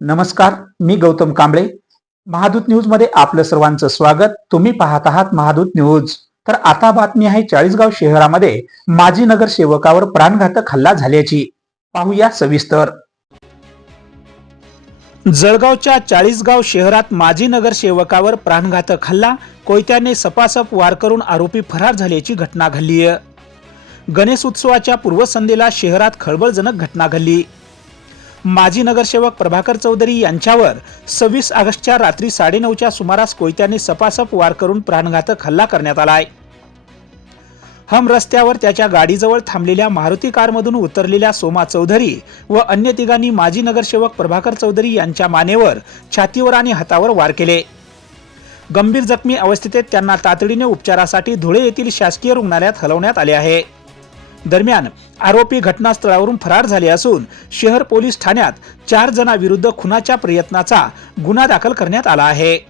नमस्कार मी गौतम कांबळे. महादूत न्यूजमध्ये आपलं सर्वांचं स्वागत. तुम्ही पाहत आहात महादूत न्यूज. तर आता बातमी आहे चाळीसगाव शहरामध्ये माजी नगरसेवकावर प्राणघातक हल्ला झाल्याची. पाहूया सविस्तर. जळगावच्या चाळीसगाव शहरात माजी नगरसेवकावर प्राणघातक हल्ला कोयत्याने सपासप वार करून आरोपी फरार झाल्याची घटना घडली गणेश उत्सवाच्या पूर्वसंध्येला शहरात खळबळजनक घटना घडली. माजी नगरसेवक प्रभाकर चौधरी यांच्यावर सव्वीस ऑगस्टच्या रात्री साडेनऊच्या सुमारास कोयत्याने सपासप वार करून प्राणघातक हल्ला करण्यात आलाय हम रस्त्यावर त्याच्या गाडीजवळ थांबलेल्या मारुती कारमधून उतरलेल्या सोमा चौधरी व अन्य तिघांनी माजी नगरसेवक प्रभाकर चौधरी यांच्या मानेवर छातीवर आणि हातावर वार केले. गंभीर जखमी अवस्थेत त्यांना तातडीने उपचारासाठी धुळे येथील शासकीय रुग्णालयात हलवण्यात आले आहे. दरम्यान आरोपी घटनास्थळावरून फरार झाले असून शहर पोलीस ठाण्यात चार जणांविरुद्ध खुनाच्या प्रयत्नाचा गुन्हा दाखल करण्यात आला आहे.